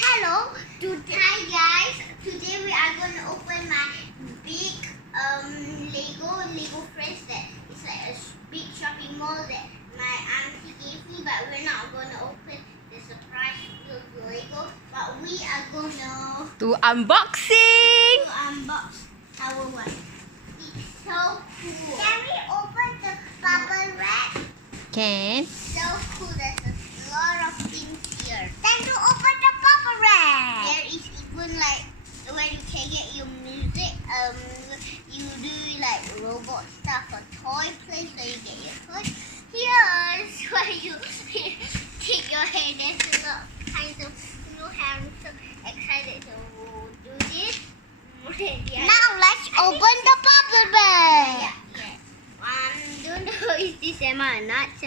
Hello, hi guys. Today we are going to open my big Lego friends that is like a big shopping mall that my auntie gave me, but we're not going to open the surprise filled Lego, but we are going to unboxing. unbox our one. It's so cool. Can we open the bubble wrap? Can. So cool. There's a lot of things here. Then to open the bubble wrap. There is even like where you can get your music. You do like robot stuff or toy place where you get your toys. Here's where you take your hair. There's a lot of kinds of new hair. I'm so excited to do this. Now let's open the bubble wrap. Don't know if this Emma or not. So,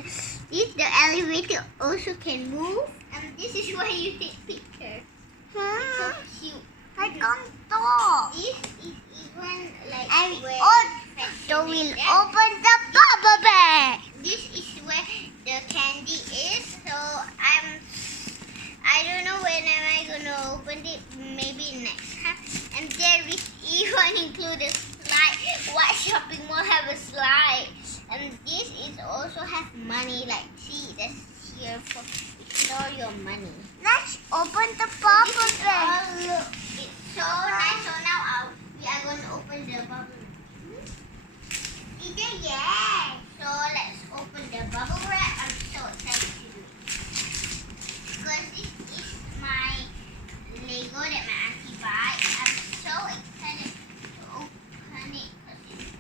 the elevator also can move, and this is where you take pictures. It's so cute. I can't talk. This is even like so we'll open the bubble bag. This is where the candy is. So I don't know when am I gonna open it. Maybe next time. And there is even included slide. What shopping mall have a slide? And this is also have money. Like see, that's here for store your money. Let's open the bubble wrap. Oh, look, it's so nice. So now we are going to open the bubble wrap. Is it? Yeah. So let's open the bubble wrap. I'm so excited to do it because this is my Lego that my auntie buy. I'm so excited to open it because it's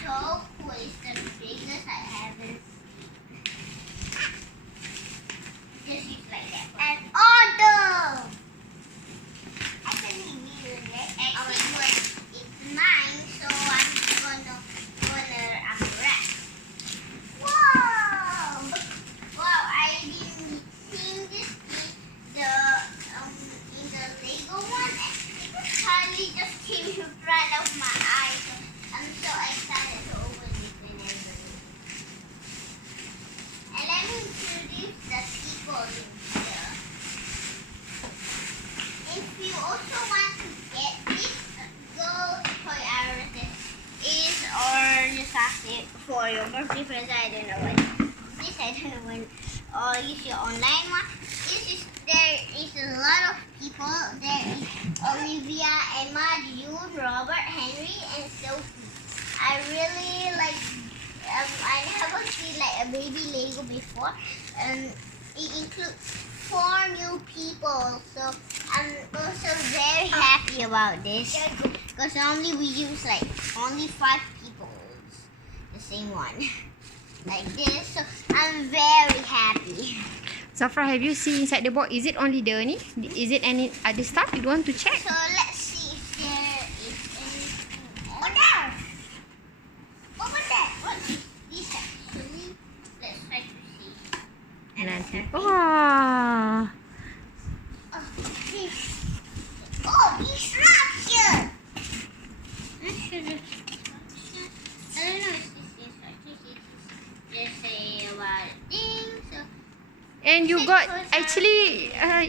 so cool. It's the biggest I haven't seen. Just use like that. And order! Actually, it's mine, so I'm gonna unwrap. Wow! Wow, I've been seeing this in the Lego one. It suddenly just came in front of my eyes. So I'm so excited to open this whenever. And let me introduce the people in here. If you also want to get this, go to Toy is or just ask it for your birthday present. I don't know what this. I don't know when. Or use your online one. There is a lot of people. There is Olivia, Emma, June, Robert, Henry, and Sophie. I really like. I never seen like a baby Lego before, and it includes 4 new people. So I'm also very happy about this because normally we use like only 5 people. The same one like this. So I'm very happy. Zafra, have you seen inside the box? Is it only the ni? Is it any other stuff you want to check? So let's see if there is anything else. Over there. Over there. What is this actually? Let's try to see. Nanti. Wah. Instruction. I don't know if this instruction. Just say about things. So And you got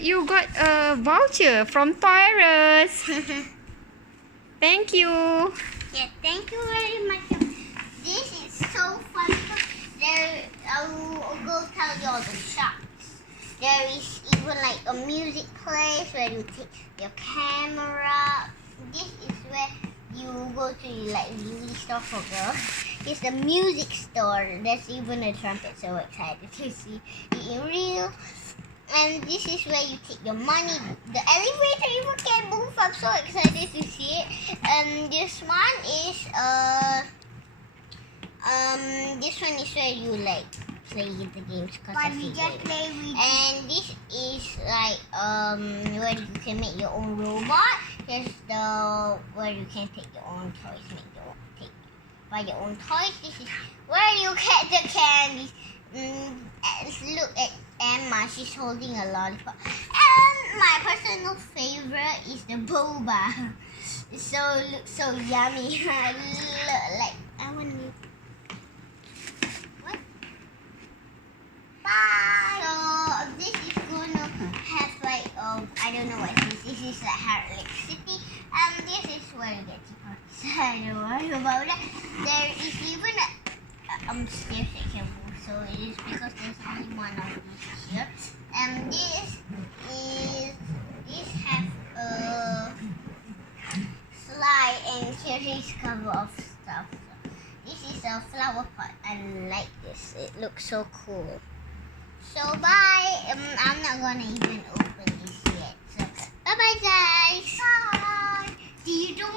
you got a voucher from Taurus. Thank you. yeah, thank you very much. This is so fun. I will go tell you all the shops. There is even like a music place where you take your camera. This is where you go to like really store for girls. It's the music store. There's even a trumpet. So excited to see it in real. And this is where you take your money. The elevator even can move. I'm so excited to see it. And this one is this one is where you like play the games and this is like where you can make your own robot. Here's the where you can take your own toys, buy your own toys. This is where you get the candies. Look at Emma, she's holding a lollipop. And my personal favorite is the boba. It looks so yummy. Like I want to. What? Bye. So this is gonna have like I don't know what this is. This is like Heart Lake City. This is where you get tea parties. I don't worry about that. There is even stairs that can move. So it is because there's only one of these here. This has a slide, and here is cover of stuff. So this is a flower pot. I like this. It looks so cool. So bye. I'm not gonna even open this yet. So bye bye guys. Bye. See you tomorrow.